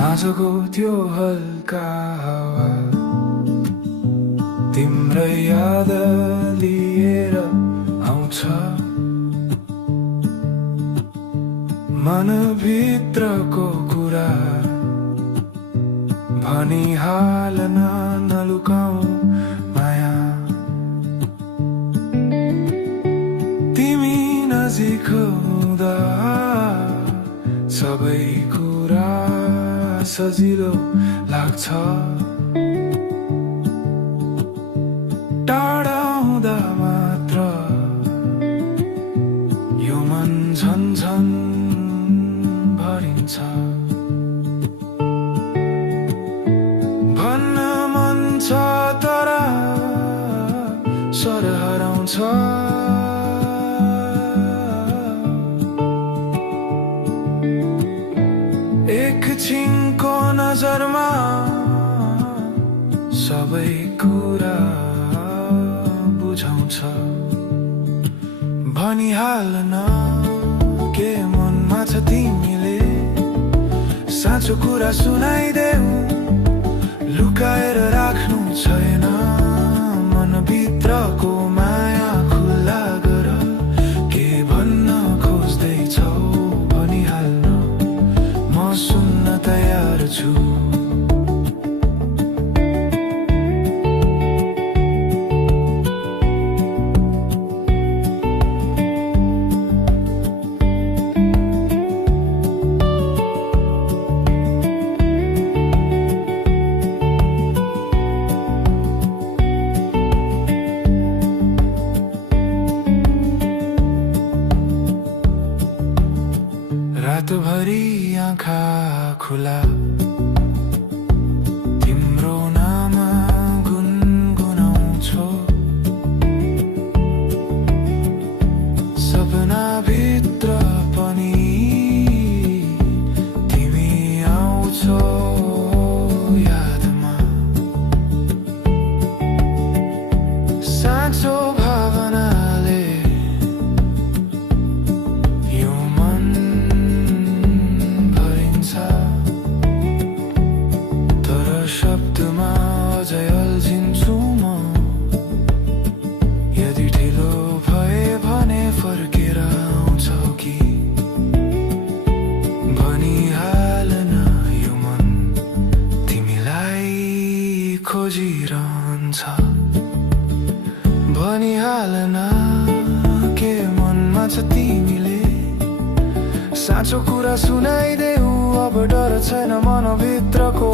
साँझको त्यो हल्का हावा तिम्रै याद लिएर आउँछ मनभित्रको कुरा भनिहाल्न नलुकाऊ माया तिमी नजिक हुँदा सबै कुरा सजिलो लाग्छ टाढा हुँदा मात्र यो मन झन्झन भरिन्छ भन्न मन छ तर स्वर हराउँछ एकछिनको नजरमा सबै कुरा बुझाउँछ भनिहाल्न के मनमा छ तिमीले साँचो कुरा सुनाइदेऊ लुकाएर राख्नु छैन मनभित्रको माया खुल्ला गर के भन्न खोज्दैछौ भनिहाल्न म सुन्न तयार छु रातभरि आँखा खुला तिम्रो नाम गुनगुनाउँछु सपनाभित्र पनि तिमी आउँछौ यादमा साँचो भावनाले यो मन तर शब्दमा अझै अल्झिन्छु म यदि ढिलो भए भने फर्केर आउँछौ कि भनिहाल्न यो मन तिमीलाई खोजिरहन्छ भनिहाल्न के मनमा छ तिमीले साँचो कुरा सुनाइदेऊ अब डर छैन मनभित्रको